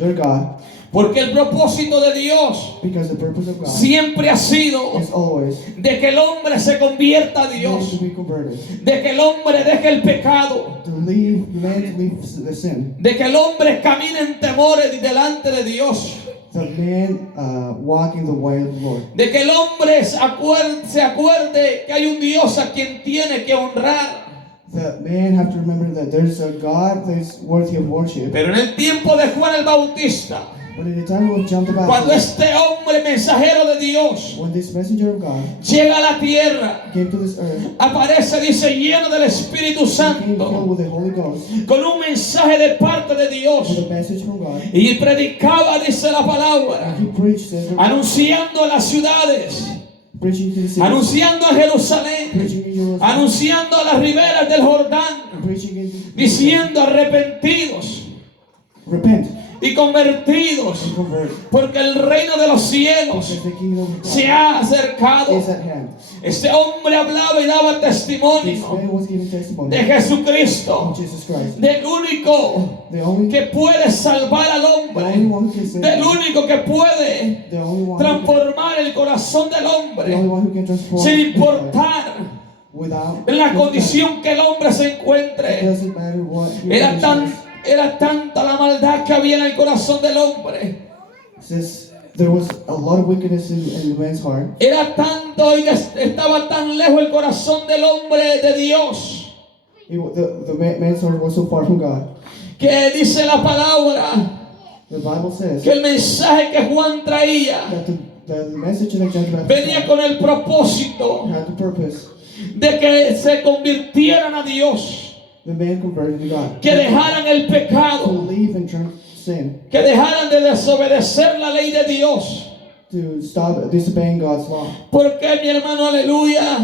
their God. Porque el propósito de Dios Because the purpose of God siempre ha sido is always de que el hombre se convierta a man Dios, to be converted, de que el hombre deje el pecado, to leave man to leave the sin, de que el hombre camine en temores delante de Dios, that man walk in the way of the Lord, de que el hombre se acuerde que hay un Dios a quien tiene que honrar. that man have to remember that there's a God that's worthy of worship. Pero en el tiempo de Juan el Bautista, But in the time of John the cuando Baptist, este hombre mensajero de Dios when this messenger of God llega a la tierra, came to this earth, aparece, dice, lleno del Espíritu he came filled Santo, with the Holy Ghost, con un mensaje de parte de Dios, with a message from God. y predicaba, dice la palabra, He preached, anunciando a las ciudades, preaching to the cities, anunciando a Jerusalén, preaching in Jerusalem, anunciando a las riberas del Jordán, preaching in diciendo arrepentidos repent y convertidos, and convert, porque el reino de los cielos because the kingdom of se God ha acercado. is at hand. Este hombre hablaba y daba This testimonio man was giving testimony de Jesucristo, of Jesus Christ, del único the only que puede salvar al the only hombre, one who can save, del único que puede the only one who can, transformar el corazón del the only hombre, one who can transform sin his life importar without en la condición que el hombre se It encuentre. doesn't matter what your Era condition is. Era tanta la maldad que había en el corazón del hombre. It says there was a lot of wickedness in the man's heart. Era tanto y estaba tan lejos el corazón del hombre de Dios, The man's heart was so far from God. que dice la palabra The Bible says que el mensaje que Juan traía that the message that John the Baptist venía con el propósito had the purpose. de que se convirtieran a Dios, The man converted to God. que dejaran el To pecado, leave and turn sin. que dejaran de desobedecer la ley de Dios. To stop disobeying God's law. ¿Por qué, mi hermano? Aleluya.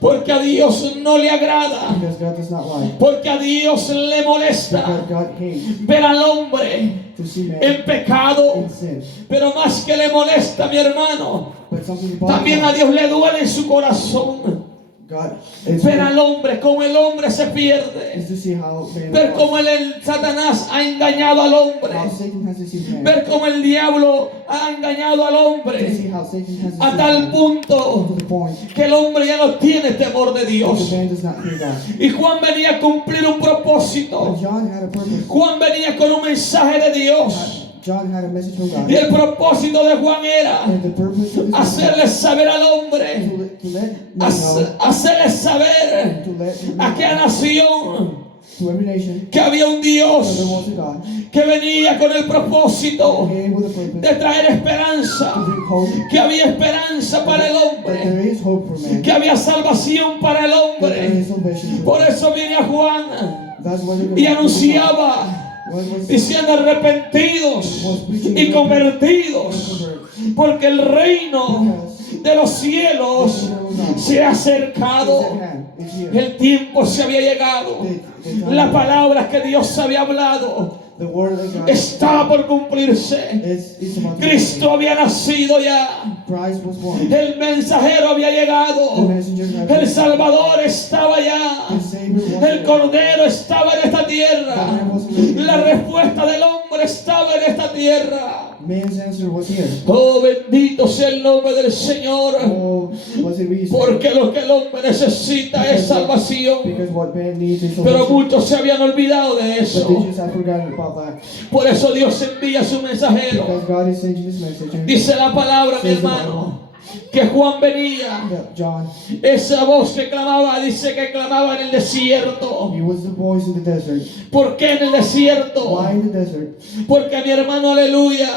Porque a Dios no le agrada, Because God does not lie. porque a Dios le molesta Because God hates ver al hombre to see man en pecado. in sin. Pero más que le molesta, mi hermano, But something también a about Dios le duele en su corazón God is ver al hombre, cómo el hombre se pierde, to see how man ver cómo el Satanás ha engañado al hombre, how Satan has deceived man. ver cómo el diablo ha engañado al To hombre, see how Satan has a deceived tal man. punto To the point que el hombre ya no tiene temor de that Dios. the man does not fear God. Y Juan venía a cumplir un propósito. But John had a purpose. Juan venía con un mensaje de Dios. John had a message from God. Y el propósito de Juan era And the purpose of this hacerle saber al hombre, to let man know, hacerle saber to let a man aquella know, nación to every nation que había un that there Dios was a God que venía con el propósito came with a purpose de traer esperanza, to bring hope, que había esperanza para el that hombre, there is hope for man, que había salvación para el that there hombre. is salvation for Por man. eso viene a Juan That's why y anunciaba diciendo arrepentidos y convertidos, porque el reino de los cielos se ha acercado, el tiempo se había llegado, la palabra que Dios había hablado the word of God estaba por cumplirse. is about to Cristo había nacido ya, Christ was born. el mensajero había The llegado, messenger had el come. Salvador estaba ya, The Savior was el there. Cordero estaba en esta tierra, la respuesta del hombre estaba en esta tierra. Man's answer was here. Oh, bendito sea el nombre del Señor, Oh, blessed be His name. porque lo que el hombre necesita es salvación. Because what man needs is Pero salvation. muchos se habían olvidado de But they eso. just have forgotten about that. Por eso Dios envía a su mensajero. Because God is sending His message. Dice la palabra, mi hermano, que Juan venía. That John, Esa voz que clamaba, dice que clamaba en el desierto. he was the voice in the desert. ¿Por qué en el desierto? Why in the desert? Porque mi hermano, aleluya,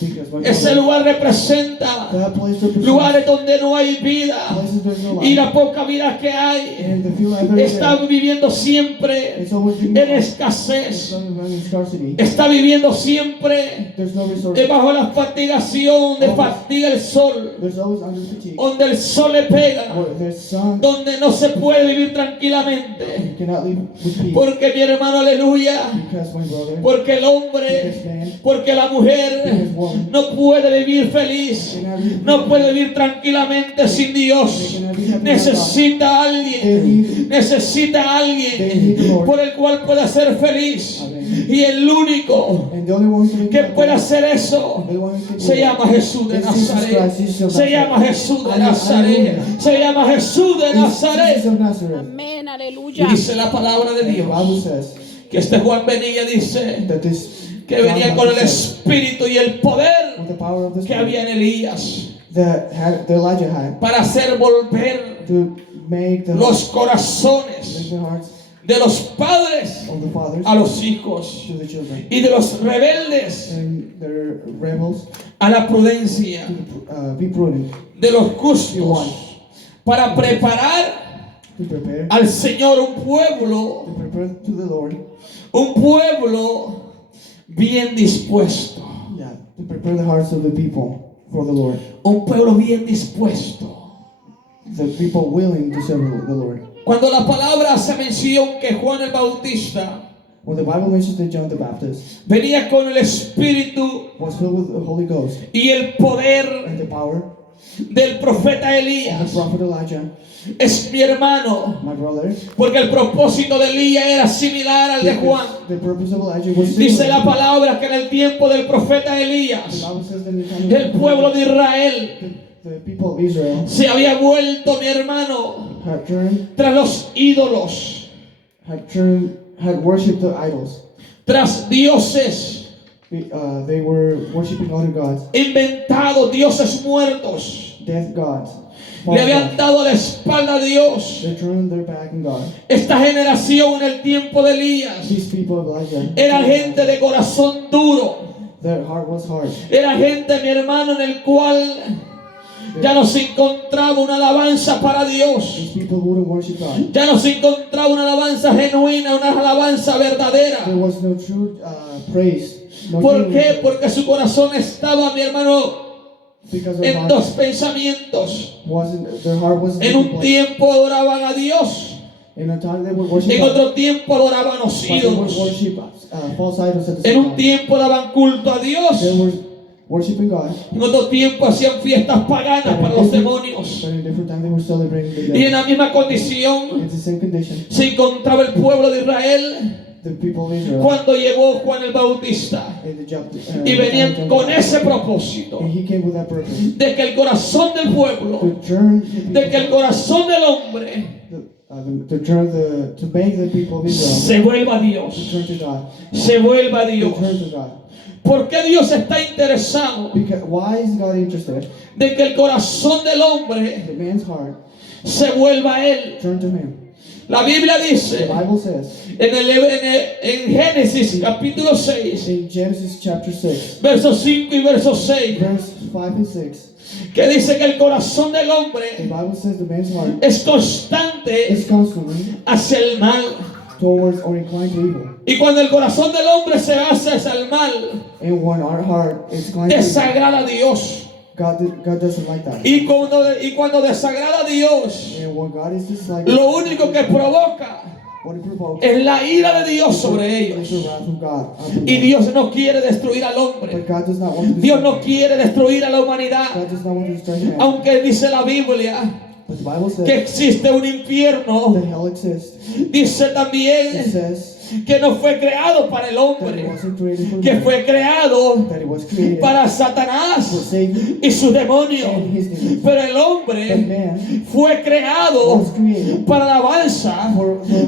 Because my ese brother, lugar representa that place represents lugares donde no hay vida. places there's no Y life. la poca vida que hay, And the few life there is está there, viviendo siempre it's always been en there's escasez. no scarcity. Está viviendo siempre There's no resource. bajo la fatigación de fatiga el sol, There's always under fatigue. donde el sol le pega, Where there's sun, donde no se puede vivir tranquilamente. you cannot live with peace. Porque mi hermano, aleluya, Because my brother, porque el hombre, porque la mujer no puede vivir feliz, no puede vivir tranquilamente sin Dios. Necesita a alguien por el cual pueda ser feliz. Y el único And the only one who can que make puede that hacer eso the one who can do se it llama Jesús de is Jesus Nazaret. Christ, Jesus of Se llama Nazareth. Jesús de Aleluya. Nazaret. Se llama Jesús de Is Jesus Nazaret. of Nazareth. Amén, Y aleluya. dice la palabra de And the Dios Bible says que este Juan venía, dice, that this que venía John con el Baptist espíritu y el with poder the power of the que Spirit había en Elías that Elijah had para hacer volver to make the los corazones hearts de los padres of the fathers a los hijos to the children, y de los rebeldes and the rebels a la prudencia, to be prudent, de los justos, para preparar to prepare al Señor un pueblo to the Lord. un pueblo bien dispuesto, Yeah, to prepare the hearts of the people for the Lord. un pueblo bien dispuesto. The people willing to serve the Lord. Cuando la palabra hace mención que Juan el Bautista When the Bible mentions that John the Baptist venía con el espíritu was filled with the Holy Ghost y el poder and the power del profeta of Elías, the prophet Elijah, es mi hermano, my brother, porque el propósito de Elías era similar al de Juan. the purpose of Elijah was Dice la similar. palabra que en el tiempo del profeta The Elías, Bible says that in the time of el pueblo de Israel the people of Israel se había vuelto, mi hermano, had tras los ídolos, had worshipped the idols. tras dioses They were worshiping other gods, inventados, dioses muertos. death gods. Le habían dado la espalda a Dios. They turned their back on God. Esta generación en el tiempo de Elías These people of Elijah, era gente de corazón duro. their heart was hard. Era gente, mi hermano, en el cual ya no se encontraba una alabanza para Dios. These people wouldn't worship God. Ya no se encontraba una alabanza genuina, una alabanza verdadera. There was no true praise. No ¿Por true qué? worship. Porque su corazón estaba, mi hermano, Because their en heart dos pensamientos. their heart wasn't En in un place. tiempo adoraban a Dios, In a time they would worship en God, otro tiempo adoraban a los but they would ídolos. worship false idols at the En same un time. tiempo daban culto a Dios, They were worshiping God, en otro tiempo hacían fiestas paganas para los demonios. but in different time they were celebrating the Y en dead. la misma condición It's the same condition. se encontraba el pueblo de Israel The people of Israel cuando llegó Juan el Bautista. and Y venían con ese propósito And he came with that purpose de que el corazón del pueblo, to turn the people, de que el corazón del hombre to make the people of Israel se vuelva a to Dios, turn to God, se vuelva a to Dios. turn to God. ¿Por qué Dios está interesado Because why is God interested? de que el corazón del hombre The man's heart se vuelva a Él? turn to Him. La Biblia The dice Bible says en Génesis capítulo 6, in Genesis chapter 6, versos 5 y verso 6, verse 5 and 6, que dice que el corazón del the hombre Bible says the man's heart es constante is constantly hacia el mal. towards or inclined to evil. Y cuando el corazón del hombre se hace hacia el mal, And when our heart is inclined to evil, desagrada a Dios. God doesn't like that. Y cuando desagrada a Dios, And when God is disliked, lo único que provoca what it provokes es la ira de Dios sobre is the ellos. wrath of God. upon Y them. Dios no quiere destruir al hombre. But God does not want to Dios destroy no quiere destruir a la humanidad. God does not want to destroy man. Aunque dice la Biblia But the Bible says que existe un that infierno, hell exists. dice It también says que no fue creado para el that it hombre, wasn't created for que man, fue creado that it was created para for Satanás Satan y sus demonios. and his demons. Pero el But hombre man fue creado was created para la alabanza,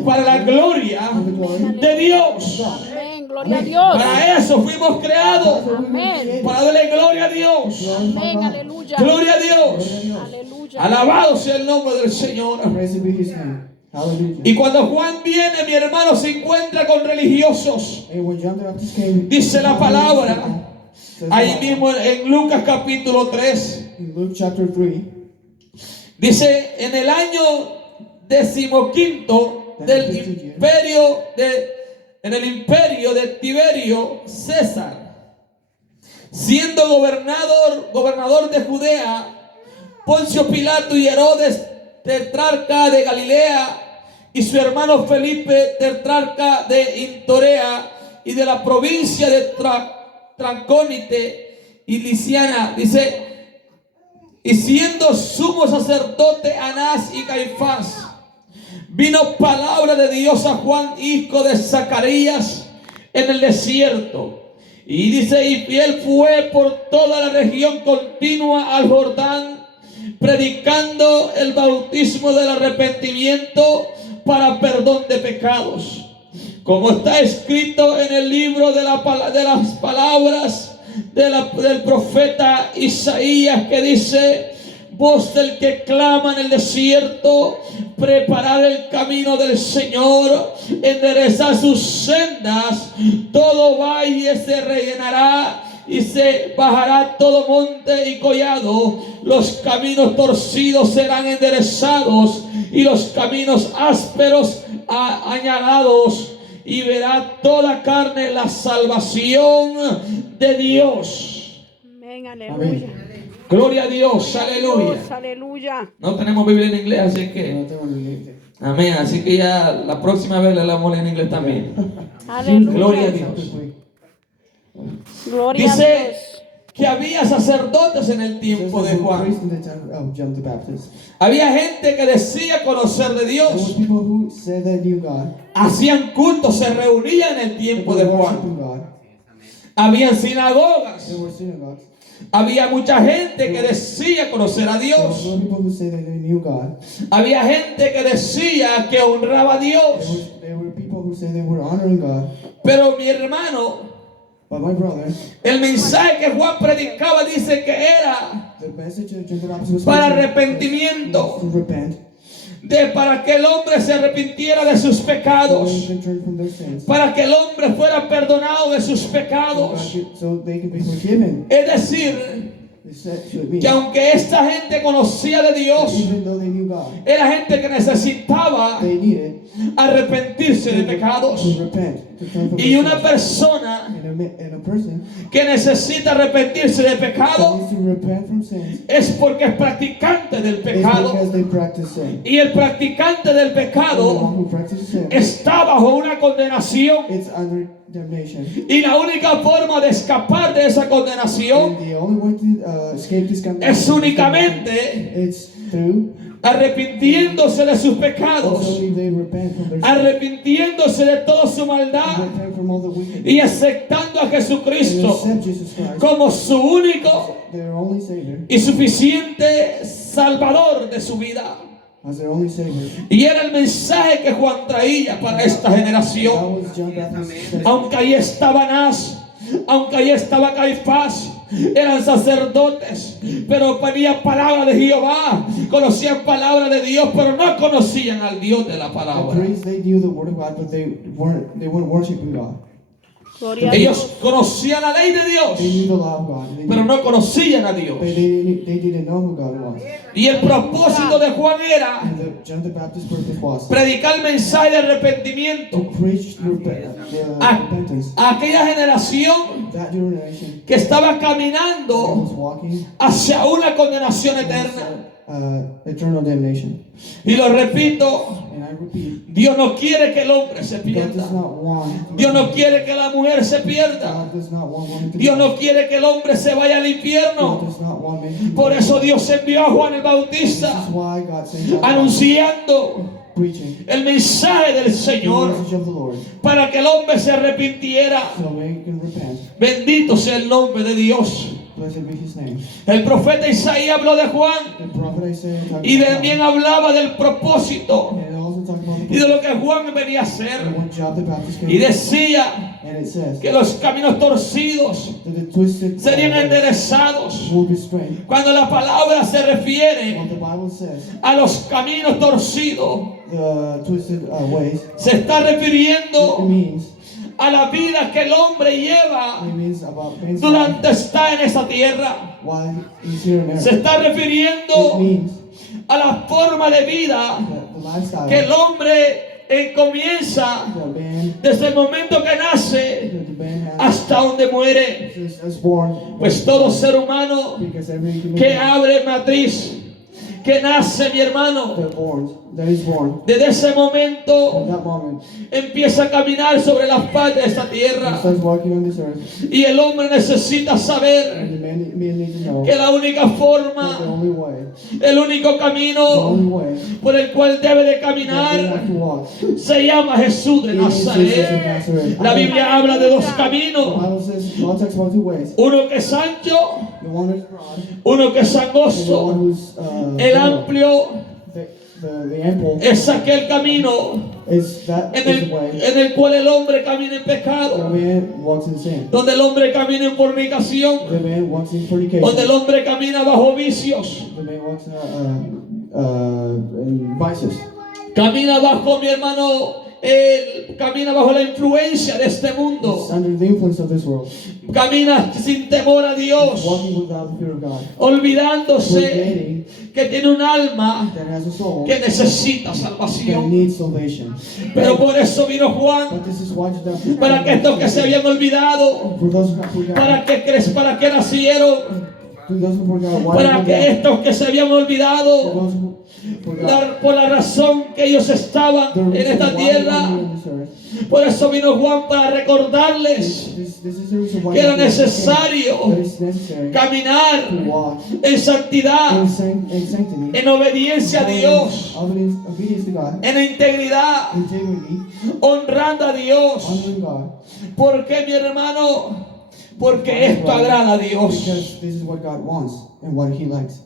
para la gloria for the glory de Dios. Amén, gloria a Dios. Para eso fuimos creados, Amén. para darle gloria a Dios. Amén, aleluya. Gloria a Dios. Aleluya. Alabado sea el nombre del Señor. Praise be His name. Hallelujah. Y cuando Juan viene, mi hermano, se encuentra con religiosos. And when John the Baptist came, Dice la palabra, says ahí that mismo en Lucas capítulo 3, in Luke chapter 3, dice, en el año 15 del imperio en el imperio de Tiberio César, siendo gobernador de Judea, Poncio Pilato y Herodes, tetrarca de Galilea, y su hermano Felipe, tetrarca de Intorea y de la provincia de Trancónite y Liciana, dice, y siendo sumo sacerdote Anás y Caifás, vino palabra de Dios a Juan, hijo de Zacarías, en el desierto. Y dice, y él fue por toda la región continua al Jordán, predicando el bautismo del arrepentimiento para perdón de pecados. Como está escrito en el libro de las palabras del profeta Isaías, que dice: voz del que clama en el desierto, preparad el camino del Señor, enderezad sus sendas, todo valle se rellenará y se bajará todo monte y collado, los caminos torcidos serán enderezados y los caminos ásperos añadidos, y verá toda carne la salvación de Dios. Amén, aleluya. Gloria a Dios, aleluya. Dios, aleluya. No tenemos Biblia en inglés, así que No tengo ni idea. amén, así que ya la próxima vez le hablamos en inglés también. Aleluya. Gloria a Dios. Gloria a Dice Dios. que había sacerdotes en el tiempo de Juan. Priest in the time of John the Baptist. Había gente que decía conocer de There were Dios. people who said they knew God. Hacían cultos, se reunían en el tiempo They de were Juan. worshiping God. Habían sinagogas. There were synagogues. Había mucha gente que decía conocer a There were Dios. people who said that they knew God. Había gente que decía que honraba a Dios. There were people who said they were honoring God. Pero mi hermano, But my brother, el mensaje que Juan predicaba dice que era the message of John the Baptist was para preaching arrepentimiento, to repent, para que el hombre se arrepintiera de sus so pecados, they can turn from their sins, para que el hombre fuera perdonado de sus pecados. so they can be forgiven. Es decir, They said, so it means, que aunque esta gente conocía de Dios, even though they knew God, era gente que necesitaba they needed arrepentirse de to pecados. repent, to turn from Y their una sins. persona And a person que necesita arrepentirse de that pecado needs to repent from sins es porque es practicante del is pecado. because they practice sin. Y el practicante del And the pecado one who practices sin, está bajo una condenación. it's under damnation. Y la única forma de escapar de esa condenación And the only way to escape this es únicamente it's through arrepintiéndose de sus pecados, only they repent from their sins, arrepintiéndose de toda su maldad repent from all the wickedness, y aceptando a and Jesucristo accept Jesus Christ, como su único their only Savior, y suficiente Salvador de su vida. as their only Savior. Y era el mensaje que Juan traía para esta That generación. was John Baptist's Aunque ahí estaba Anás, aunque ahí estaba Caifás, eran sacerdotes, pero tenían palabra de Jehová, conocían palabra de Dios, pero no conocían al Dios de la The palabra. priests, they knew the word of God, but they weren't worshiping God. Gloria a Ellos Dios. conocían la ley de They Dios, knew the law of God. pero no conocían a Dios. They didn't know who God was. Y el propósito de Juan era And John the Baptist's purpose was predicar el mensaje de arrepentimiento to preach repentance. a aquella generación That generation que estaba was caminando walking hacia una condenación eterna. Eternal damnation. Y lo repito, And I repeat, Dios no quiere que el hombre se God pierda. does not want. Dios no quiere que la mujer se pierda. God does not want women to Dios die. no quiere que el hombre se vaya al God infierno. does not want men to die. Por eso Dios envió a Juan el This Bautista is why God sent John anunciando preaching el mensaje del the Señor message of the Lord, para que el hombre se arrepintiera. so they can repent. Bendito sea el nombre de Dios. Blessed be His name. El profeta Isaías habló de Juan The prophet Isaiah talked y about también hablaba del propósito God, and also talked about y de lo que Juan venía a hacer. and what John the Baptist came Y decía and it says que los caminos torcidos that the twisted serían ways enderezados. will be straight. Cuando la palabra se refiere What the Bible says, a los caminos torcidos, the twisted ways, se está it refiriendo means a la vida que el hombre lleva about man's life durante está en esa tierra. while he's here on Se earth. está It refiriendo means a la forma de vida that the lifestyle que el hombre comienza that man, desde el momento que nace that the man has hasta donde muere. is born, Pues todo ser humano because every human que being abre matriz, que nace, mi hermano, that born that is born, desde ese at momento that moment, empieza a caminar sobre la faz de esta he tierra. starts walking on this earth. Y el hombre necesita saber And the man needs to know que la única that the forma, only way, el único the camino only way por el cual debe de that we caminar have to walk se llama Jesús de is Jesus of Nazaret. Nazareth. La Biblia habla de dos The caminos, Bible says God talks about two ways. uno que es ancho, The one who's broad uno que es and the one angosto. who's El narrow. amplio The ample es aquel camino is that en is the way en el cual el hombre camina en the pecado, man walks in sin. donde el hombre camina en fornicación, The man walks in fornication. donde el hombre camina bajo vicios, The man walks in vices. camina bajo, mi hermano, él camina bajo la influencia de este He's mundo, under the influence of this world. camina sin temor a Dios, Walking without the fear of God. olvidándose Forgetting que tiene un alma that has a soul que necesita that salvación. needs salvation. Pero por eso vino Juan, But this is why Jesus para que estos que se habían olvidado, for those who forgot, para que nacieron, to those who forgot, why para did que they forget? estos que se habían For olvidado, those who forgot, por la razón que ellos estaban the en reason esta why they tierra. were on this earth. Por eso vino Juan para recordarles This is the reason why que era it is necesario necessary caminar to walk en santidad, in sanctity, en obediencia a Dios, obedience to God, en integridad, integrity, honrando a Dios. honoring God. ¿Por qué, mi hermano? Porque esto agrada a Dios. Because this is what God wants and what He likes.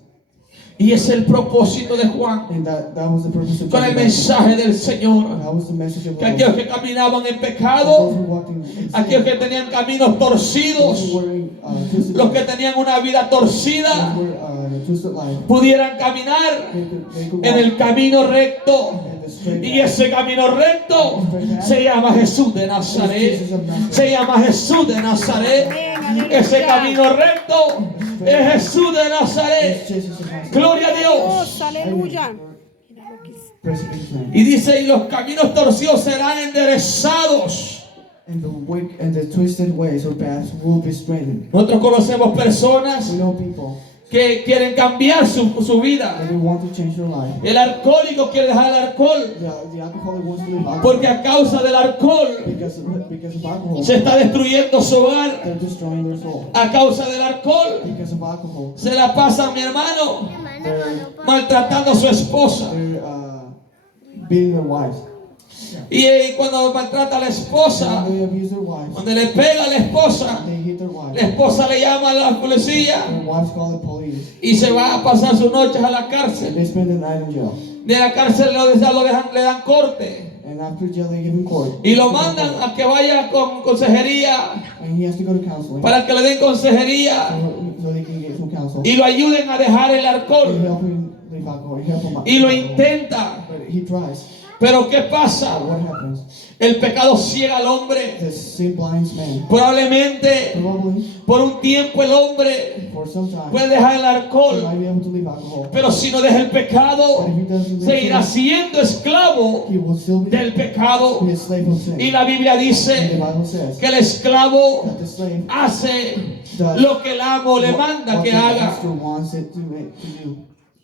Y es el propósito de Juan And that was the purpose of con el John the Baptist. mensaje del Señor. That was the message of Que the aquellos Lord. que caminaban en Those pecado, who walked in sin, aquellos que tenían caminos those torcidos, who were in twisted los que life, tenían una vida those torcida, who were twisted life, pudieran caminar they could en walk el camino recto. in the straight Y path. ese camino recto se llama Jesús de Nazaret. Se llama Jesús de Nazaret. Ese camino recto es Jesús de Nazaret. It's Jesus of Nazareth. Gloria a Dios. Dios, aleluya. Praise be His name. Y dice, y los caminos torcidos serán enderezados. And the wick and the twisted ways or paths will be straightened. Nosotros conocemos personas We know people que quieren cambiar su vida. that they want to change their life. El alcohólico quiere dejar el alcohol The alcoholic wants to live alcohol porque a causa del alcohol because of alcohol. se está destruyendo su hogar. They're destroying their soul. A causa del alcohol Because of alcohol, se la pasa, mi hermano, they're maltratando a su esposa. beating their wives. Y cuando maltrata a la esposa, They abuse their wives. cuando le pega a la esposa, They hit their la wives. esposa le llama a la policía Their wives call the police. y se va a pasar sus noches a la And cárcel. they spend the night in jail. De la cárcel le dan corte And after jail, they give him court. y lo mandan a que vaya con consejería And he has to go to counseling. para que le den consejería So they can get some counsel. y lo ayuden a dejar el They alcohol. help him leave alcohol. They help him out. Y lo intenta. But he tries. Pero ¿qué pasa? What happens? El pecado ciega al hombre. The sin blinds man. Probablemente Probably por un tiempo el hombre for some time, puede dejar el he alcohol, might be able to leave alcohol. pero si no deja el pecado, But if he doesn't leave seguirá sin, siendo esclavo he will still be del pecado. a slave of sin. Y la Biblia And the dice Bible says que el esclavo that the slave hace does lo que el amo le manda what que the haga. master wants it to do.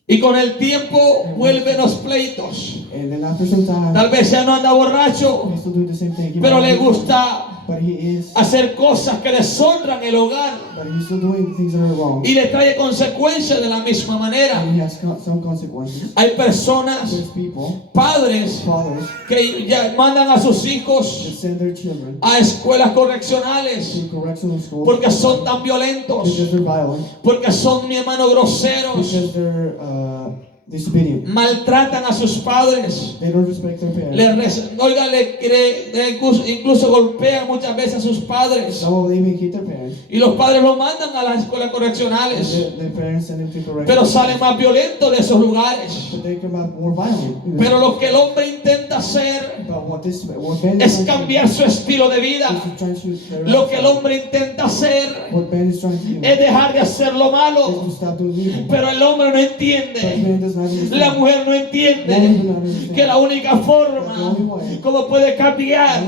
Y con el tiempo vuelven los pleitos. And then after some time, Tal vez ya no anda borracho, he still do the same thing. He pero might le be- gusta But he is. hacer cosas que deshonran el hogar But he's still doing things that are wrong. y le trae consecuencias de la misma manera. And he has some consequences. Hay personas, There's people, padres, fathers, que ya mandan a sus that hijos send their children a escuelas correccionales to correctional schools porque son tan violentos, because they're violent, porque son, mi hermano, groseros, because they're disobedient. maltratan a sus padres. They don't respect their parents. Oiga, incluso golpean muchas veces a sus padres. Some of them even hit their parents. Y los padres lo mandan a las escuelas And correccionales. their parents send them to correctional Pero schools. salen más violentos de esos lugares. But they come out more violent. Pero lo que el hombre intenta hacer But what Ben es is trying to cambiar su estilo de do vida. is to try to Lo que el hombre intenta hacer what Ben is trying to do es dejar de hacer lo is malo. to stop doing evil. Pero el hombre no But entiende. Ben does not understand. La mujer no entiende que la única forma como puede cambiar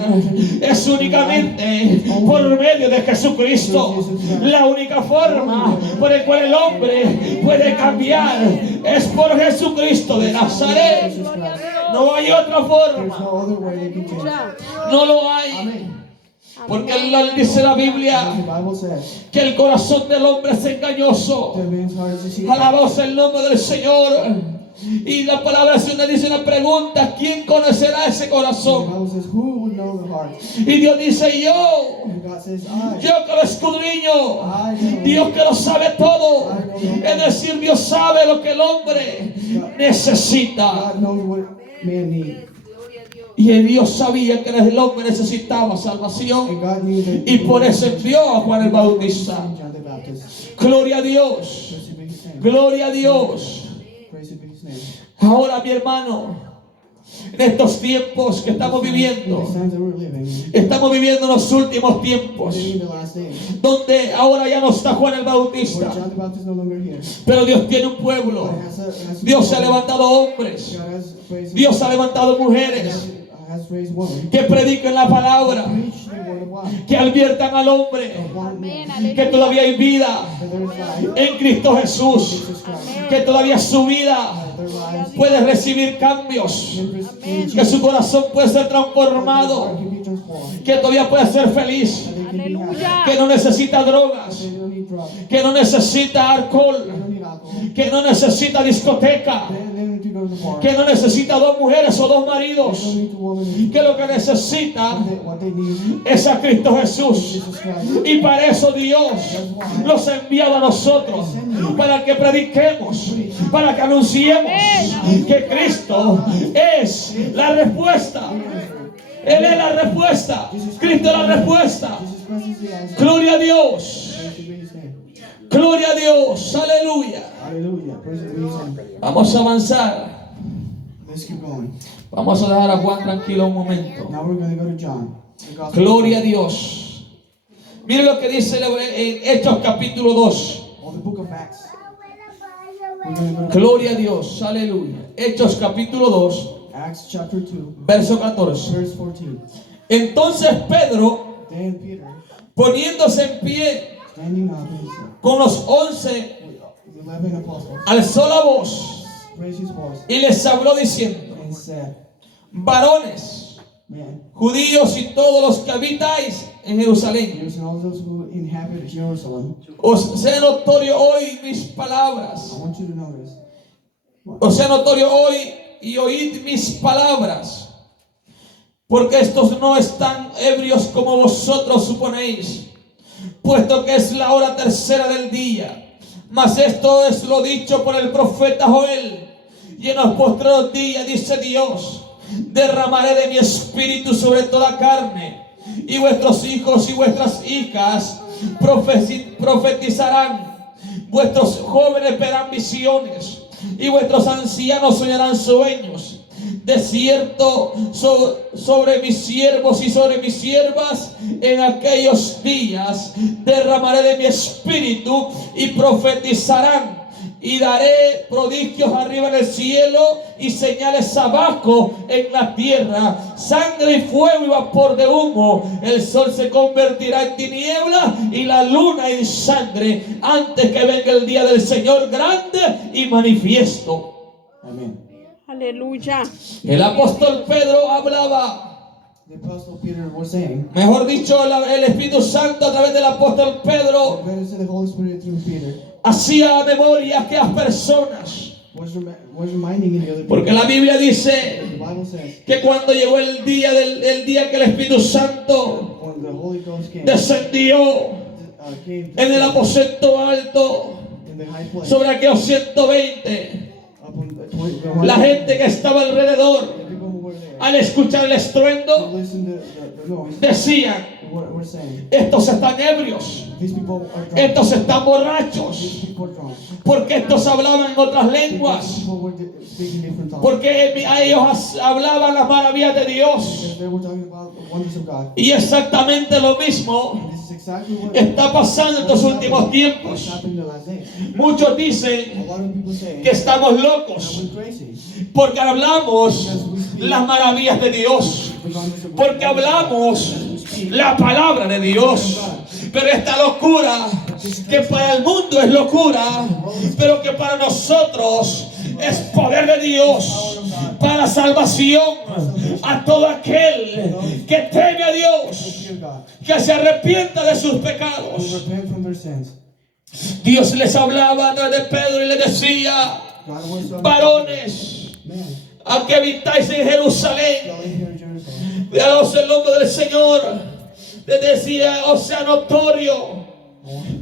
es únicamente por medio de Jesucristo. La única forma por la cual el hombre puede cambiar es por Jesucristo de Nazaret. Gloria a Dios. No hay otra There's forma. no other way they can change. Aleluya. No lo hay. Amen. Porque dice la As the Biblia Bible says, que el corazón del hombre es engañoso. the man's heart is deceitful. Alabamos el nombre del Señor. Y la palabra del Señor dice una pregunta: ¿quién conocerá ese The corazón? Bible says, who would know the heart? Y Dios dice: yo. And God says, I. Yo que lo escudriño. I know. Dios que lo sabe todo. Es decir, Dios sabe lo que el hombre necesita. God knows what man needs. Y Dios sabía que el hombre necesitaba salvación. And God knew that. Y por eso envió a Juan el Bautista. John the Baptist. Gloria a Dios. Praise be his name. Gloria a Dios. Praise be his name. Ahora, mi hermano, en estos tiempos que estamos In viviendo, these times that we're living, estamos viviendo los últimos we're tiempos, living in the last days. donde ahora ya no está Juan el Where Bautista, John the Baptist is no longer here. pero Dios tiene un pueblo. But has Dios ha levantado hombres, God has raised. Dios ha levantado mujeres Has raised women. que prediquen la palabra, Preach the word of God. que adviertan al hombre One Amén. man. que todavía hay vida That there is life. en Cristo Jesús, Jesus Christ. que todavía su vida Their lives puede recibir cambios, can que su corazón puede ser transformado, be transformed. que todavía puede ser feliz, That they can be happy. Aleluya. que no necesita drogas, They don't need drugs. que no necesita They alcohol, don't need alcohol. que no necesita discoteca, They don't need to go to the bar. que no necesita dos mujeres o dos They maridos, don't need to woman. que lo que necesita What they need es a Cristo Jesús. Jesus Christ. Y para eso Dios nos ha enviado a nosotros, para que prediquemos, para que anunciemos que Cristo es la respuesta. Él es la respuesta. Cristo es la respuesta. Jesus Christ is the answer. Gloria a Dios. Praise be his name. Gloria a Dios. Aleluya. Hallelujah. Praise be his name. Vamos a avanzar. Let's keep going. Vamos a dejar a Juan tranquilo un momento. Now we're going to go to John. The Gospel. Gloria a Dios. Mire lo que dice en Hechos capítulo 2. Or the book of Acts. We're going to go to Gloria a Dios. Aleluya. Hechos capítulo 2, Acts chapter 2, verso 14. verse 14. Entonces Pedro, Then Peter, poniéndose en pie standing up and said, con los 11, with 11 apostles, alzó la voz raised his voice y les habló diciendo: and said, varones, Man, judíos y todos los que habitáis en Jerusalén, Jews and all those who inhabit Jerusalem, os sea notorio hoy mis I palabras. want you to notice. Os sea notorio hoy y oíd mis palabras, porque estos no están ebrios como vosotros suponéis, puesto que es la hora tercera del día. Mas esto es lo dicho por el profeta Joel: y en los postreros días, dice Dios, derramaré de mi espíritu sobre toda carne, y vuestros hijos y vuestras hijas profetizarán, vuestros jóvenes verán visiones, y vuestros ancianos soñarán sueños. De cierto, sobre mis siervos y sobre mis siervas en aquellos días derramaré de mi espíritu y profetizarán, y daré prodigios arriba en el cielo y señales abajo en la tierra, sangre y fuego y vapor de humo. El sol se convertirá en tiniebla y la luna en sangre, antes que venga el día del Señor grande y manifiesto. Amen. Aleluya. El apóstol Pedro hablaba, The apostle Peter was saying, mejor dicho, el Espíritu Santo a través del apóstol Pedro better say the Holy Spirit through Peter hacía memoria a aquellas personas, was reminding the other people. porque la Biblia dice The Bible says, que cuando llegó el día que el Espíritu Santo when the Holy Ghost came, descendió came en el aposento alto in the high place, sobre aquellos 120, up on the la gente que estaba alrededor, the people who were there, al escuchar el estruendo, listen to the noise, decían: what we're saying. estos están ebrios, These people are drunk. estos están borrachos, These people are drunk. porque estos hablaban en otras lenguas, These people were speaking different tongues. porque a ellos hablaban las maravillas de Dios. Because they were talking about the wonders of God. Y exactamente lo mismo This is exactly what está pasando en estos últimos what's tiempos. happening in the last days. Muchos dicen A lot of people say que estamos that locos we're crazy. porque hablamos las maravillas de Dios, porque hablamos la palabra de Dios. Pero esta locura, que para el mundo es locura, pero que para nosotros es poder de Dios, para salvación a todo aquel que teme a Dios, fear God, que se arrepienta de sus who pecados. repent from their sins. Dios les hablaba a través de Pedro y les decía: God was so varones, man, a que habitáis en Jerusalén, shall live here in Jerusalem. veamos el nombre del Señor. Les decía: o sea notorio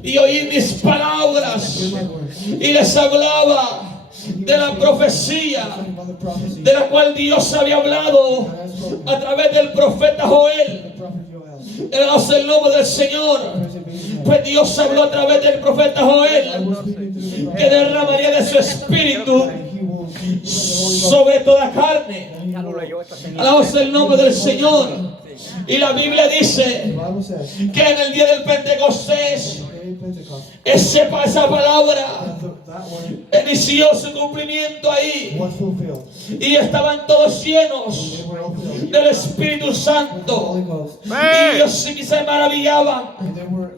y oíd mis palabras. Hear my words. Y les hablaba de la profecía Talking about the prophecy de la cual Dios había hablado that I spoke a través del profeta Joel. the prophet Joel. Veamos el nombre del Señor. Praise be his name. Pues Dios habló a través del profeta I Joel was speaking to the que prophet derramaría de su espíritu that he will give us the Holy Ghost. sobre toda carne. And he will- Alabamos el nombre del Señor. Y la Biblia The dice Bible says, que en el día del Pentecostés, on the day of Pentecost, esa palabra that word inició su cumplimiento ahí. was fulfilled. Y estaban todos llenos They were all filled del Espíritu with the Santo. Holy Ghost. Y ellos sí se maravillaban. And they were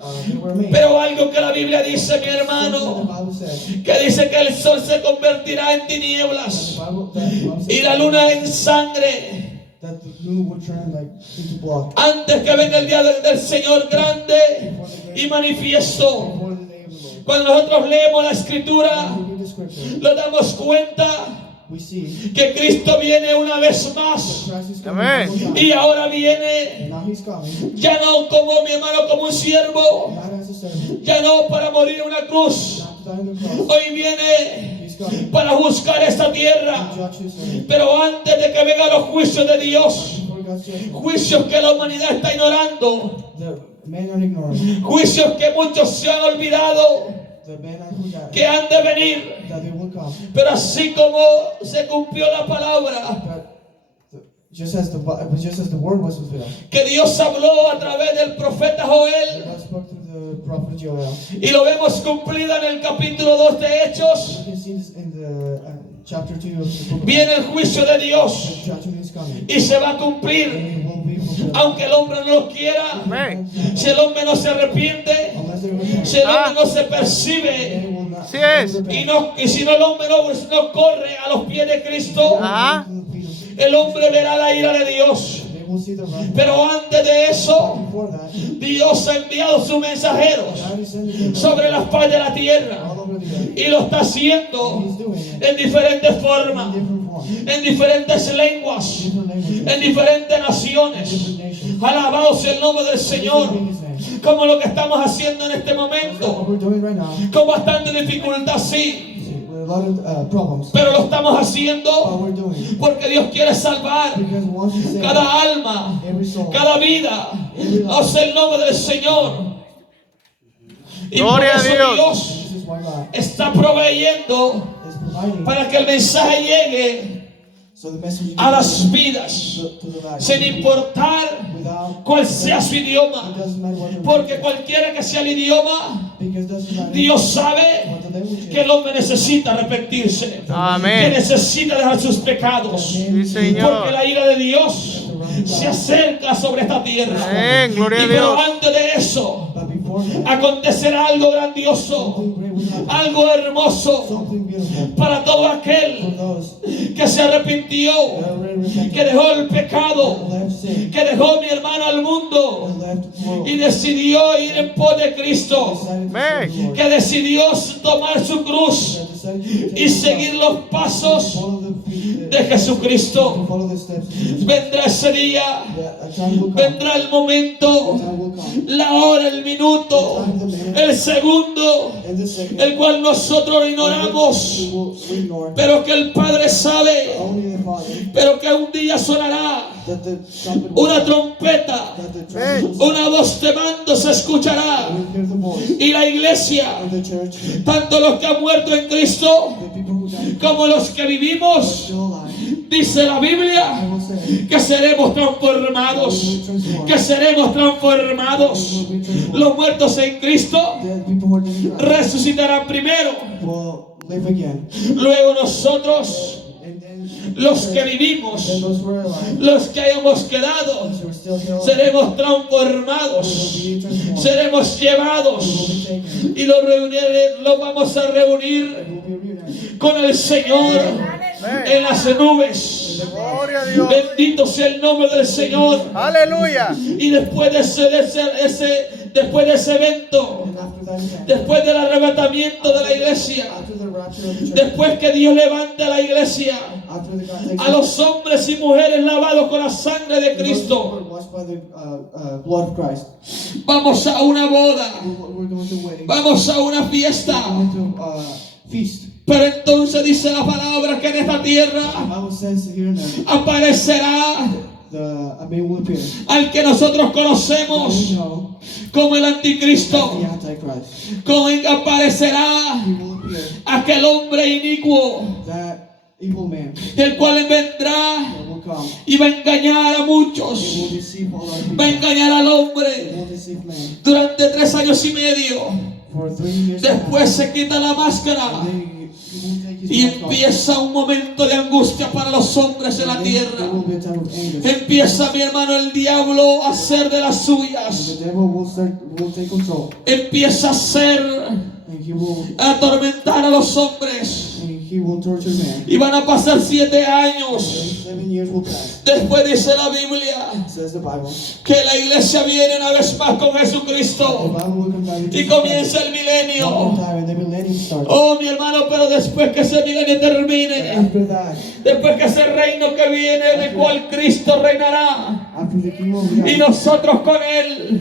amazed. Pero algo que la Biblia dice, mi Something hermano, the Bible says. que dice que el sol se convertirá en The tinieblas Bible says y la luna en sangre that the moon would turn like into blood antes que venga el día del Señor grande y manifiesto. before the day of the Lord. Cuando nosotros leemos la escritura, When we read the scripture, nos damos cuenta we see que Cristo viene una vez más Christ is coming Amen. one more time. y ahora viene And now he's coming, ya no como mi hermano, como un siervo, not as a servant, ya no para morir en una cruz. not to die on the cross. Hoy viene He's coming para juzgar esta tierra. to judge his earth. Pero antes de que vengan los juicios de Dios, Before God's judgment, juicios que la humanidad está ignorando, the men are ignoring. juicios que muchos se han olvidado The men are forgotten que han de venir. that they will come. Pero así como se cumplió la palabra But just as the word was fulfilled, que Dios habló a través del profeta Joel, God spoke through the prophet Joel. y lo vemos cumplido en el capítulo 2 de Hechos, You can see this in the chapter 2 of the book of viene el juicio de Dios The judgment is coming. y se va a cumplir, And it will be fulfilled. aunque el hombre no lo quiera. Amén. Si el hombre no se arrepiente, Unless they repent, si el hombre no se percibe, they will not Así es. repent. y si no el hombre no corre a los pies de Cristo, Ajá. el hombre verá la ira de Dios. They will see the wrath. Pero antes de eso, Before that, Dios ha enviado sus mensajeros God is sending them sobre las faz de la tierra all over the earth. y lo está haciendo He's doing it en diferentes in formas, different forms, en diferentes lenguas, different languages, en diferentes naciones. different nations. Alabado sea el nombre del Señor, Praise His name. como lo que estamos haciendo en este That's what momento, we're doing right now. con bastante dificultad, sí, See, with a lot of problems. pero lo estamos What haciendo we're doing. porque Dios quiere salvar Because once you say cada alma, every soul, cada vida. O sea el nombre del Señor. Y por Gloria a eso Dios. Dios this is why God está proveyendo is providing para que el mensaje llegue so the message a las vidas, to the lives. sin importar Without, cuál sea su it idioma. doesn't matter what the Porque cualquiera que sea el idioma, because it doesn't matter Dios sabe what the language que el hombre necesita arrepentirse, que Amén. necesita dejar sus pecados, Sí, Señor. porque la ira de Dios se acerca sobre esta tierra. Amén. Gloria a Y pero Dios. antes de eso, But before that, acontecerá algo grandioso, something great will happen. algo hermoso Something beautiful para todo for aquel those que se arrepintió, that already repented, que dejó el pecado, that left sin, que dejó mi hermano al mundo that left the world, y decidió ir en pos de Cristo, decided to Amén. serve the Lord, que decidió tomar su cruz that decided to take y the seguir cross, los pasos follow the feet, de Jesucristo. to follow the steps of Jesus. Vendrá ese día, That a time will come, vendrá el momento, a time will come, la hora, el minuto, el segundo, and the second, el cual nosotros ignoramos, we ignore, pero que el Padre sabe, only the Father, pero que un día sonará that the trumpet will una sound, trompeta, that the trumpet will sound, una voz de mando se escuchará, we hear the voice, y la iglesia, and the church, tanto los que han muerto en Cristo the people who died, como los que are vivimos, still alive, dice la I Biblia, will say, que seremos transformados, que seremos transformados. Los muertos en Cristo the people who are dead in Christ resucitarán primero, will live again, luego nosotros, and then los que vivimos, then those who are alive, los que hayamos quedado, those who are still here, seremos will transformados, be transformed, seremos will llevados be taken, y los vamos a reunir and will be reunited con el Señor en las nubes. Dios. Bendito sea el nombre del Señor. Aleluya. Y después de ese evento, And after that event, después del arrebatamiento de la iglesia, after the rapture of the church, después que Dios levante a la iglesia, after the God takes a los hombres y mujeres lavados con la sangre de Cristo, washed by the blood of Christ, vamos a una boda, we're going to a wedding, vamos a una fiesta. we're going to a feast. Pero entonces dice la palabra que en esta The tierra Bible says here and there, aparecerá a man will appear. al que nosotros We conocemos know como el as anticristo, the Antichrist. como aparecerá He will appear. aquel hombre inicuo, That evil man el cual vendrá that will come. y va a engañar a He muchos, will deceive all our va a people. engañar al He hombre will deceive man. durante 3 años y medio. For 3 years. Después se quita la máscara He will take his y mask off. empieza un momento de angustia para los hombres en la And then tierra. there will be a time of anger. Empieza, mi hermano, el diablo a hacer de las suyas. The devil will take control. Empieza a hacer, And he will a atormentar a los hombres. torture man. Y van a pasar 7 años. 7 years will pass. Después dice la Biblia Says the Bible. que la iglesia viene una vez más con The Jesucristo Bible will come back with y Jesus comienza Christ. el One milenio. more time and the millennium starts. Oh, mi hermano, pero después que ese milenio termine, After that, después que ese reino que viene, en el cual Cristo reinará, after the kingdom of God, y nosotros con Él,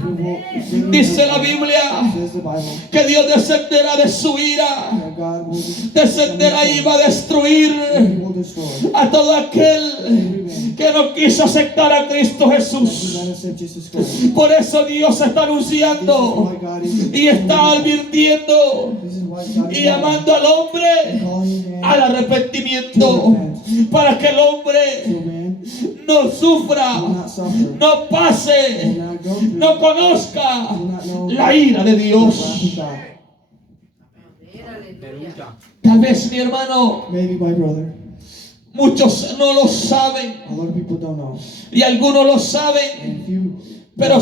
we will dice la Biblia says the Bible. que Dios descenderá de su ira, That God will descenderá y va a destruir He will destroy a todo aquel que no quiso aceptar a Cristo that Jesús. do not accept Jesus Christ. Por eso Dios está This is anunciando why God is y está advirtiendo This is why God y is llamando al hombre calling man al arrepentimiento, para que el to hombre man no will sufra, not suffer, no will pase, not go through, no conozca will not know la ira de the Dios. wrath of God. Tal vez, mi hermano, Maybe my brother. muchos no lo saben A lot of people don't know. y algunos lo saben, And few pero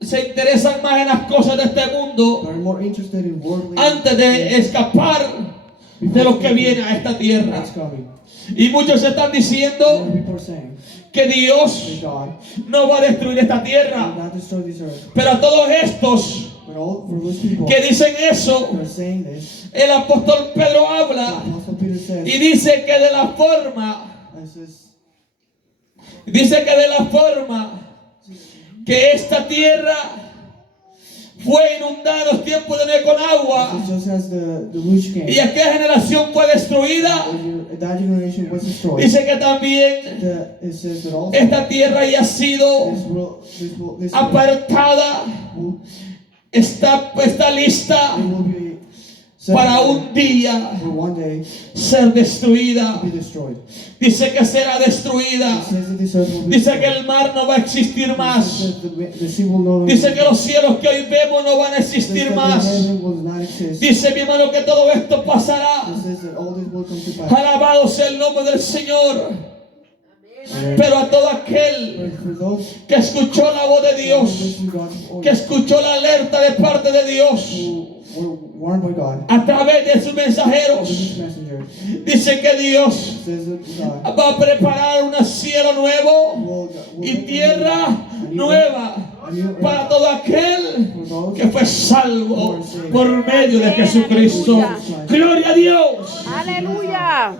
se interesan más en las cosas de este mundo are more interested in worldly antes de escapar de lo que viene a esta tierra. that's coming. Y muchos están A lot diciendo of people are saying que Dios that God no va a destruir esta will tierra. not destroy this earth. Pero a todos estos But all for those people que dicen eso, who are saying this, el apóstol Pedro the habla Apostle Peter says, y dice que de la forma, and says, que esta tierra fue inundada en los tiempos de Noé con agua it just as the luge came, y aquella generación fue destruida, that generation was destroyed. dice que también It says that also esta tierra ya ha sido this apartada, will, está lista it will be set para un día for one day ser destruida. to be destroyed. Dice que será destruida. It says that this earth will be Dice que destroyed. el mar no va a existir It más. says the sea will no longer Dice que los cielos que hoy vemos no van a It says existir that más. the heaven will not exist. Dice mi hermano que todo esto pasará. It says that all this will come to pass. Alabado sea el nombre del Señor. And Pero a todo aquel for those que escuchó la voz de who Dios, listen to God's que orders, escuchó la alerta de parte de Dios who were warned by God, a través de sus mensajeros, his messenger, dice que Dios says that God va a preparar un cielo nuevo will y make tierra nueva para todo aquel for those que fue salvo por medio de Jesucristo. Gloria a Dios. Aleluya.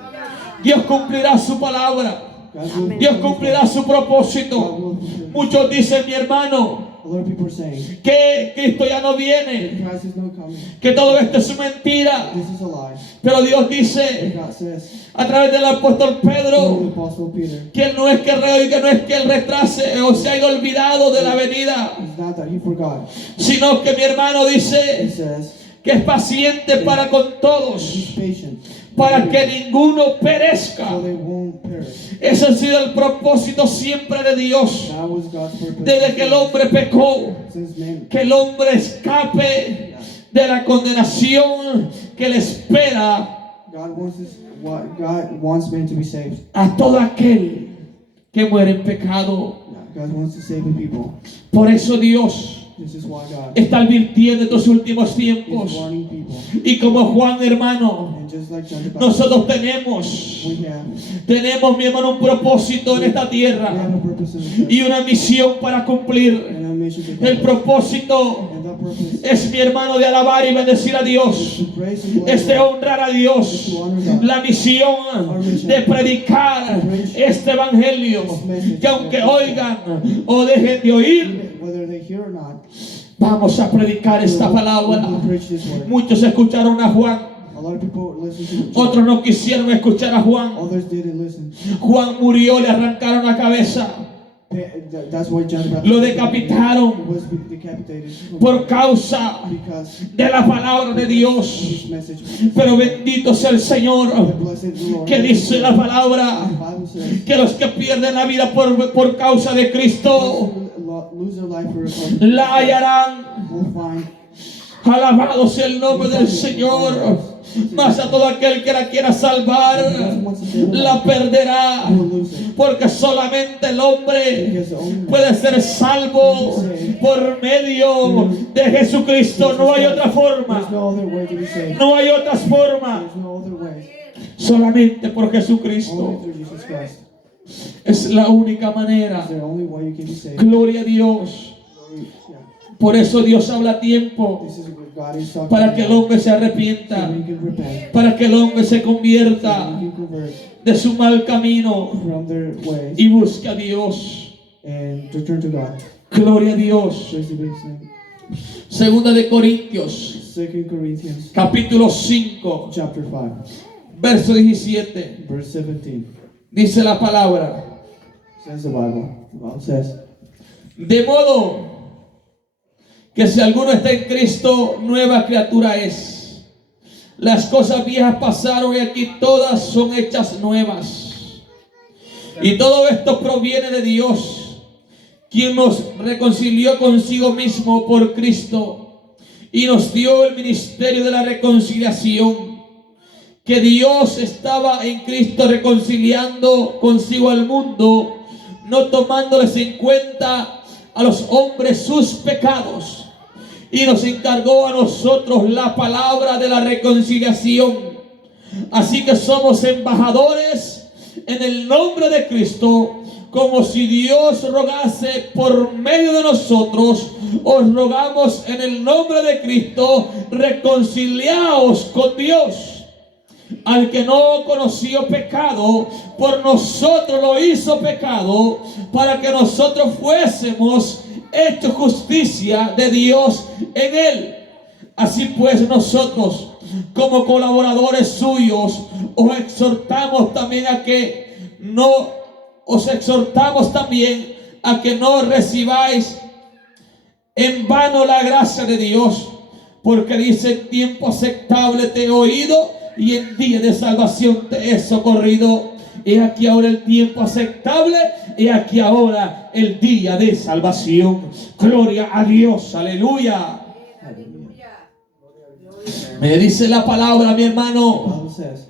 Dios cumplirá su palabra. God will Dios cumplirá su God propósito. will fulfill. Muchos dicen, mi hermano, A lot of people are saying que Cristo ya no viene, Christ is not coming. que todo esto es mentira. This is a lie. Pero Dios dice God says a través del apóstol through Pedro the Apostle Peter, que Él no es que y que no es que Él retrase o se haya olvidado de la venida, it's not that he forgot. sino que mi hermano He dice says que es paciente para con he's todos, patient para que ninguno so perezca. they won't perish. Ese ha sido el propósito siempre de Dios. That was God's purpose. Desde que el hombre pecó, Since man, que el hombre escape de la condenación que le espera God wants man to be saved. a todo aquel que muere en pecado. God wants to save the people. Por eso Dios This is why God está advirtiendo en estos últimos is tiempos. warning people. Y como Juan, hermano, And just like John the Baptist, nosotros tenemos, mi hermano, un propósito en esta we tierra have a purpose in the y una misión para cumplir. and a mission to El accomplish. propósito And that purpose es, mi hermano, de alabar y bendecir a is Dios, to praise and glorify es de honrar a Dios. La misión de predicar este evangelio, que aunque oigan o dejen de oír, whether they hear or not. vamos a predicar esta We palabra. will preach this word. Muchos escucharon a Juan, A lot of people listen to John. otros no quisieron escuchar a Juan. Others didn't listen. Juan murió, le arrancaron la cabeza, That's why John the Baptist lo decapitaron was decapitated por causa because de la palabra de Dios. his message. Pero bendito sea el Señor, Blessed Lord. que dice la palabra The Bible says, que los que pierden la vida por causa de Cristo lose their life for a la hallarán. will find. Alabado sea el nombre del Señor. Mas a todo aquel que la quiera salvar, la perderá. Will lose it. Porque solamente el hombre Because the only puede ser salvo por medio de Jesucristo. No hay otra there's forma. no other way to be saved. No hay otras formas. There's no other way. Solamente por Only Jesucristo. through Jesus Christ. Es la única manera. It's the only way you can be saved. Gloria a Dios. Yeah. Por eso Dios habla a tiempo, This is what God is talking para que el about. hombre se So arrepienta, we can repent. para que el hombre se So we convierta can convert de su mal camino from their ways y busque a Dios. and return to God. Gloria a Dios. Praise be His name. Segunda de Corintios, 2 Corinthians capítulo 5, chapter 5, verso 17. verse 17. Dice la palabra: Says the Bible. The Bible says, de modo que si alguno está en Cristo, nueva criatura es. Las cosas viejas pasaron y aquí todas son hechas nuevas. Y todo esto proviene de Dios, quien nos reconcilió consigo mismo por Cristo y nos dio el ministerio de la reconciliación. Que Dios estaba en Cristo reconciliando consigo al mundo, no tomándoles en cuenta a los hombres sus pecados, y nos encargó a nosotros la palabra de la reconciliación. Así que somos embajadores en el nombre de Cristo, como si Dios rogase por medio de nosotros. Os rogamos en el nombre de Cristo, reconciliaos con Dios. Al que no conoció pecado, por nosotros lo hizo pecado, para que nosotros fuésemos hechos justicia de Dios en él. Así pues, nosotros, como colaboradores suyos, os exhortamos también a que no recibáis en vano la gracia de Dios, porque dice: en tiempo aceptable te he oído y en día de salvación te he socorrido. He aquí ahora el tiempo aceptable, he aquí ahora el día de salvación. Gloria a Dios, aleluya. Me dice la palabra, mi the hermano, Bible says,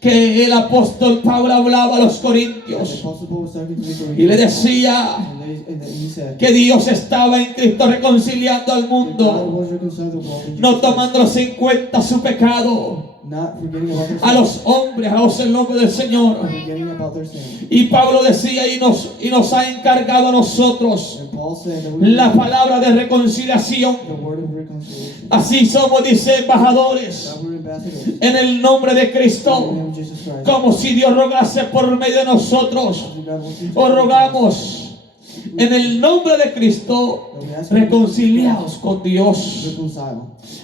que el apóstol Pablo hablaba a los the corintios Apostle Paul was talking to the y le Corinthians, decía and he said, que Dios estaba en Cristo reconciliando al God mundo, was reconciled the world in no Jesus Christ, tomándolos en cuenta su pecado, not forgetting about their a sin, los hombres, a el nombre del Señor. forgetting about their sin. Y Pablo decía y nos ha encargado a nosotros And Paul said that we la palabra de reconciliación. the word of reconciliation. Así somos, dice, embajadores That we're ambassadors en el nombre de in the Cristo, name of Jesus Christ. como si Dios rogase por medio de nosotros. God wants you to Os rogamos en el nombre de Cristo, reconciliados con Dios. reconcile.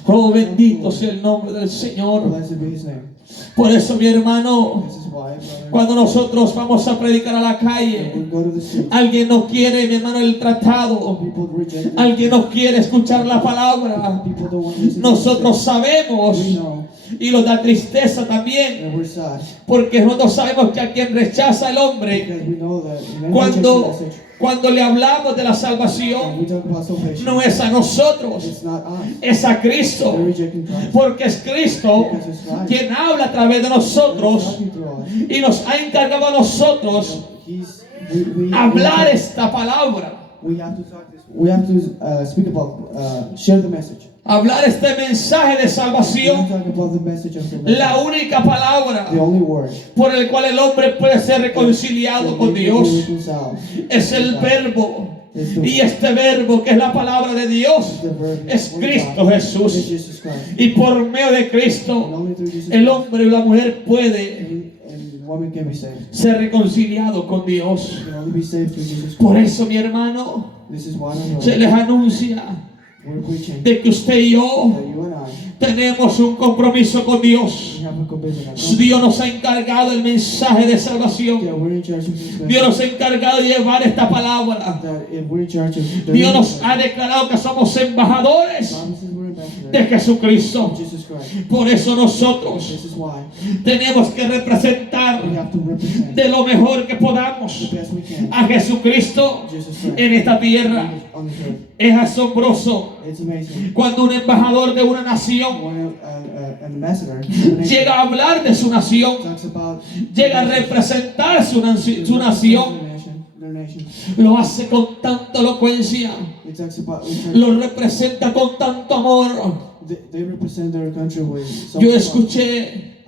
Oh, bendito sea el nombre del Señor. Blessed be His name. Por eso, mi hermano, This is why, brother, cuando nosotros vamos a predicar a la when calle, we go to the street, alguien no quiere, mi hermano, el tratado. people reject it. Alguien no quiere escuchar la palabra. People don't want to listen Nosotros to sabemos, it. We know y nos da tristeza también, that we're sad porque nosotros sabemos que a quien rechaza el hombre, because we know that when we reject the message, cuando le hablamos de la when salvación, we talk about salvation, no es a nosotros, it's not us. es a Cristo, They're rejecting Christ. porque es Cristo Because it's Christ. quien habla a través de He's nosotros talking through us. y nos ha encargado a nosotros We hablar have esta palabra. to talk this. We have to speak about, share the message. hablar este mensaje de We're salvación, talking about the message of salvation. la única palabra The only word. por el cual el hombre puede ser reconciliado con Dios es el verbo. Y este verbo, que es la palabra de Dios, es Cristo Jesús. Y por medio de Cristo, el hombre y la mujer puede ser reconciliado con Dios. Por eso, mi hermano, se les anuncia de que usted y yo tenemos un compromiso con Dios. Dios nos ha encargado el mensaje de salvación. Dios nos ha encargado de llevar esta palabra. Dios nos ha declarado que somos embajadores de Jesucristo. Por eso nosotros tenemos que representar de lo mejor que podamos a Jesucristo en esta tierra. Es asombroso cuando un embajador de una nación llega a hablar de su nación, llega a representar su nación. Lo hace con tanta elocuencia, lo representa con tanto amor. Yo escuché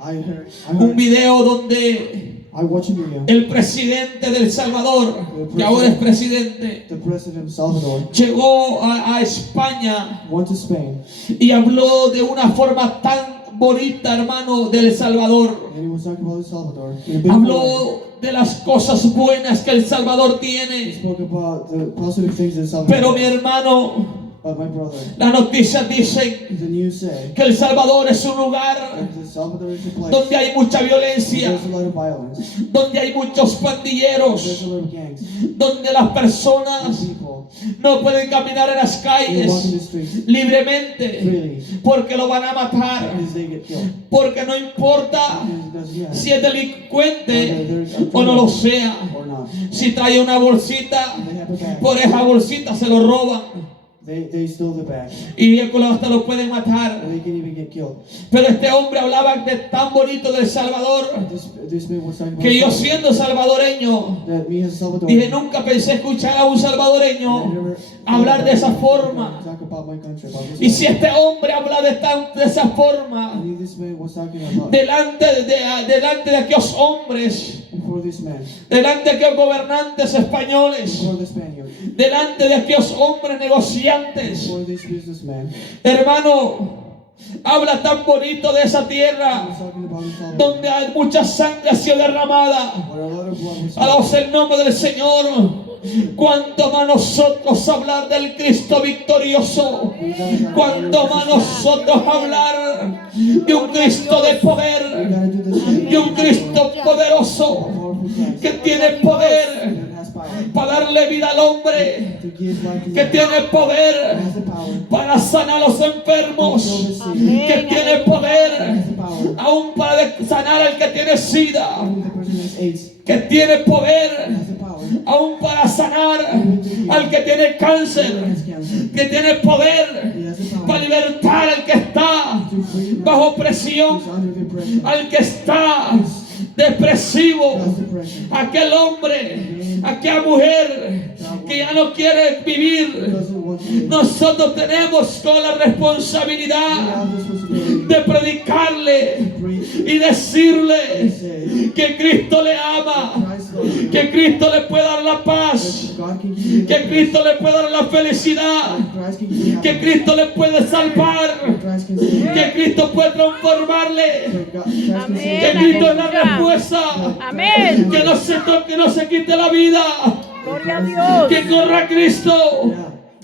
un video donde el presidente de El Salvador, que ahora es presidente, llegó a España y habló de una forma tan bonita, hermano, de El Salvador. Habló de las cosas buenas que El Salvador tiene. Pero mi hermano, las noticias dicen que El Salvador es un lugar donde hay mucha violencia, donde hay muchos pandilleros, donde las personas no pueden caminar en las calles libremente porque lo van a matar, porque no importa si es delincuente o no lo sea, si trae una bolsita, por esa bolsita se lo roban. They steal the bag. Y hasta lo pueden matar. And they can even get killed. Pero este hombre hablaba de tan bonito del Salvador This man was talking about que yo, siendo salvadoreño, that me as a Salvadorian, dije, nunca pensé escuchar a un salvadoreño hablar de esa forma. talk about my country, about this Y si este hombre habla de esa forma and this man was talking about delante de aquellos hombres, before this man, delante de aquellos gobernantes españoles, before the Spaniard, delante de aquellos hombres negociantes, before this businessman, hermano, habla tan bonito de esa tierra was talking about the Salvador, donde hay mucha sangre ha sido derramada. where a lot of blood was Alabamos el nombre del Señor. Cuanto más nosotros hablar del Cristo victorioso, cuanto más nosotros hablar de un Cristo de poder, de un Cristo poderoso que tiene poder para darle vida al hombre, que tiene poder para sanar a los enfermos, que tiene poder aún para sanar al que tiene SIDA, que tiene poder aún para sanar al que tiene cáncer, que tiene poder para libertar al que está bajo presión, al que está depresivo, aquel hombre, aquella mujer que ya no quiere vivir. Nosotros tenemos toda la responsabilidad de predicarle y decirle que Cristo le ama, que Cristo le puede dar la paz, que Cristo le puede dar la felicidad, que Cristo le puede salvar, que Cristo puede transformarle, que Cristo es la respuesta, Amén. que no se quite la vida, Gloria a Dios. que corra a Cristo,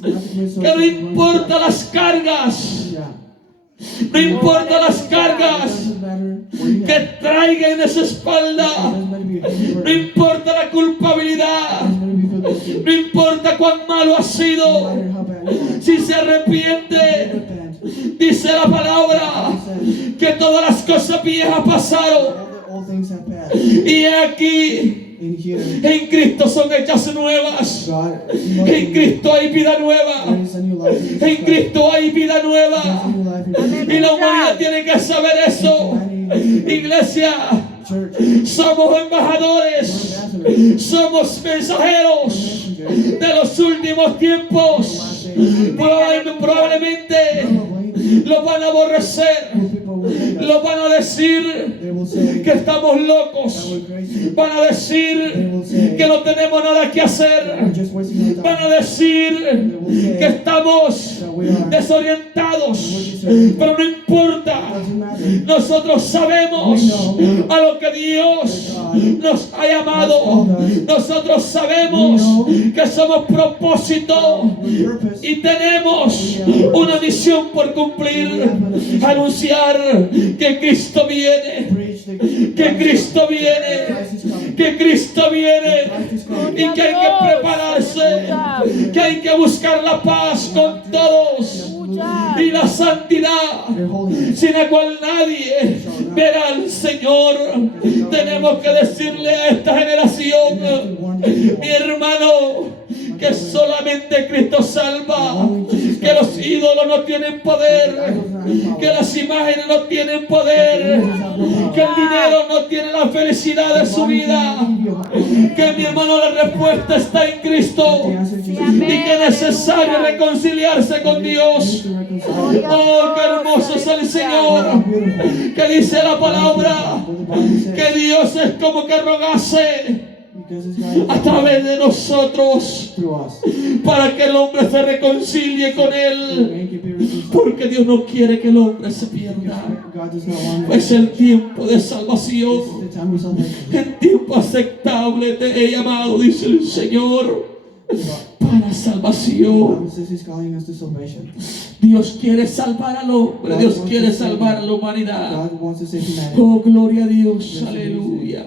que no importa las cargas, no importa las cargas que traigan en su espalda, no importa la culpabilidad, no importa cuán malo ha sido, si se arrepiente, dice la palabra que todas las cosas viejas pasaron y aquí en Cristo son hechas nuevas. En Cristo hay vida nueva. En Cristo hay vida nueva. Y la humanidad tiene que saber eso. Iglesia, somos embajadores, somos mensajeros de los últimos tiempos. Probablemente Los van a aborrecer. People will hate us. Los van a decir They will say que estamos that locos. we're crazy. Van a decir que no tenemos nada que We're hacer. just wasting our Van a time. decir que estamos That we are desorientados. Pero no importa. doesn't matter. Nosotros sabemos a lo que Dios nos ha llamado. Nosotros sabemos que somos propósito With purpose. y tenemos una misión por cumplir. Anunciar que Cristo viene. Preach the Que Cristo viene. Christ is coming. Que Cristo viene. Christ is coming. Y que hay que prepararse. Que hay que buscar la paz con todos. Y la santidad, Their holiness. sin la cual nadie verá al Señor. Tenemos que decirle a esta generación, mi hermano, que solamente Cristo salva, que los ídolos no tienen poder, que las imágenes no tienen poder, que el dinero no tiene la felicidad de su vida, que mi hermano la respuesta está en Cristo The answer is Jesus. y que es necesario reconciliarse con Dios. To reconcile. Oh, qué hermoso es el Señor, Beautiful. que dice la palabra What the Bible says. que Dios es como que rogase Because this guy a través de nosotros through us. para que el hombre se reconcilie con To Él, make it be reconciled. porque Dios no quiere que el hombre se pierda. God does not want Es el tiempo de This is salvación, the time of salvation. el tiempo aceptable te he llamado, dice el Señor, para salvación. God says He's calling us to salvation. Dios quiere salvar al hombre, Dios quiere salvar a la humanidad. God wants to save humanity. Oh, gloria a Dios, Yes, aleluya. Hallelujah.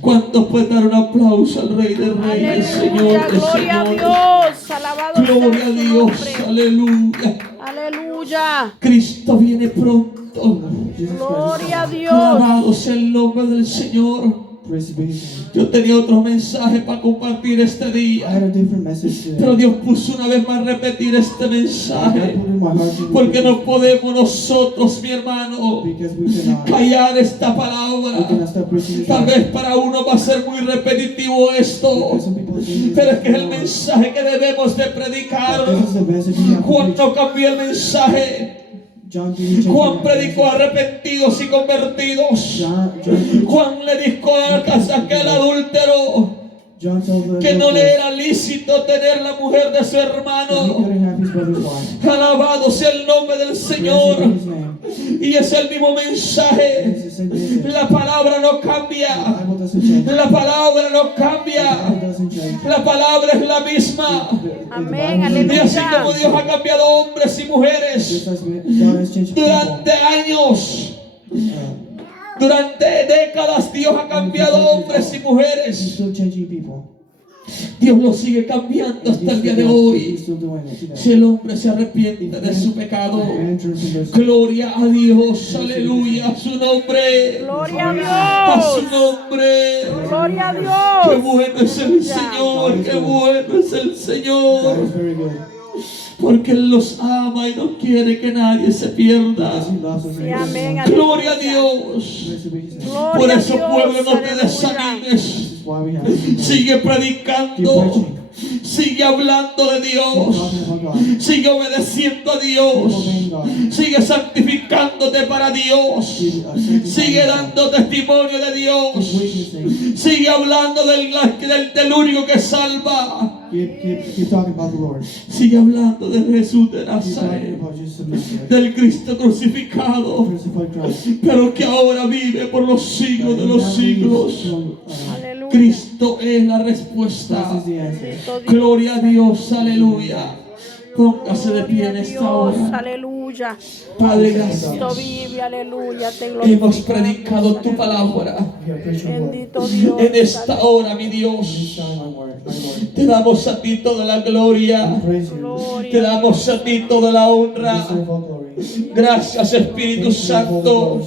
¿Cuántos pueden dar un aplauso al Rey de Reyes, Señor Aleluya, de gloria a Señores? Dios, alabado sea Gloria a su Dios, nombre. aleluya. Aleluya, Cristo viene pronto. Jesus gloria a Christ. Dios. Alabado sea el nombre del Señor. Praise be His name. Yo tenía otro mensaje para compartir este I día, had a different message pero today. Dios puso una vez más repetir este God mensaje, put in my heart to porque no podemos nosotros, mi hermano, because we cannot. callar esta We palabra. cannot stop preaching this Tal word. vez para uno va a ser muy repetitivo esto, Because some people think pero es que es el this mensaje que debemos de predicar. is the message we have to Juan preach. no cambió el mensaje. John didn't change Juan it. predicó a arrepentidos y convertidos. John Juan le dijo a aquel adúltero told the que no le era lícito tener la mujer de su he hermano. couldn't have his brother's wife. Alabado sea el nombre del Praise be Señor. His name. Y es el mismo It's mensaje. the same message. La palabra no The cambia. Bible doesn't change. La palabra no The cambia. Bible doesn't change. La palabra es la misma. Amén, The Bible Y así aleluya. como Dios ha cambiado hombres y mujeres Just as God has changed people. durante años, Uh, durante décadas, Dios ha cambiado hombres y He's mujeres. still changing people. Dios lo sigue cambiando hasta el día de He's hoy. still doing it today. Si el hombre se arrepiente de su pecado, And turns from this. gloria a Dios, aleluya, a su nombre, Gloria a su a Dios. nombre. Gloria a Qué Dios. bueno es el Señor, qué bueno es el God Señor, is very good. porque Él los ama y no quiere que nadie se pierda. Because He loves us. Sí, amén, Gloria a aleluya. Dios. Praise be His name. Gloria Por a eso, Dios, pueblo, no te aleluya. desanimes. This is why we have to keep Sigue predicando, sigue hablando de Dios, talking about God. sigue obedeciendo a Dios, Obeying God. sigue santificándote para Dios, sigue dando testimonio de Dios, Witnessing. sigue hablando del único que salva, Keep talking about the Lord. sigue hablando de Jesús de Keep talking Nazaret, about Jesus of Nazareth. del Cristo crucificado, Crucified Christ. pero que ahora vive por los siglos de los siglos. Aleluya. Cristo es la respuesta. This is the answer. Bendito Dios. Gloria a Dios, aleluya. Póngase de pie en Gloria a esta Dios, hora. aleluya. Padre, Cristo gracias. vive, aleluya. Te Hemos glorificamos, predicado tu aleluya. palabra. We have preached your word. Bendito Dios. En esta hora, mi This Dios, time, my Lord. te damos a ti toda la gloria. Praise you. Gloria. Te damos a ti toda la You honra. deserve all glory. Gracias, Espíritu Santo,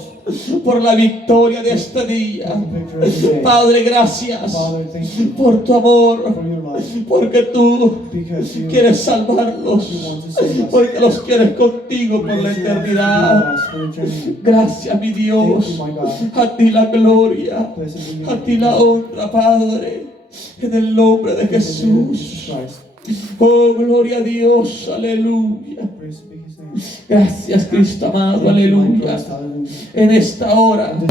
por la victoria de este día. The victory of the day. Padre, gracias Father, thank you por tu amor, for your life. porque tú Because you quieres salvarlos, want to save us. porque los quieres contigo por la eternidad. For eternity. Gracias, mi Thank Dios. you, my God. A ti la gloria, Blessed be your a name. ti la honra, Padre, en el nombre de In the name of Jesús. Jesus Christ. Oh, gloria a Dios, aleluya. Praise be His name. Gracias, Cristo amado, aleluya. En esta hora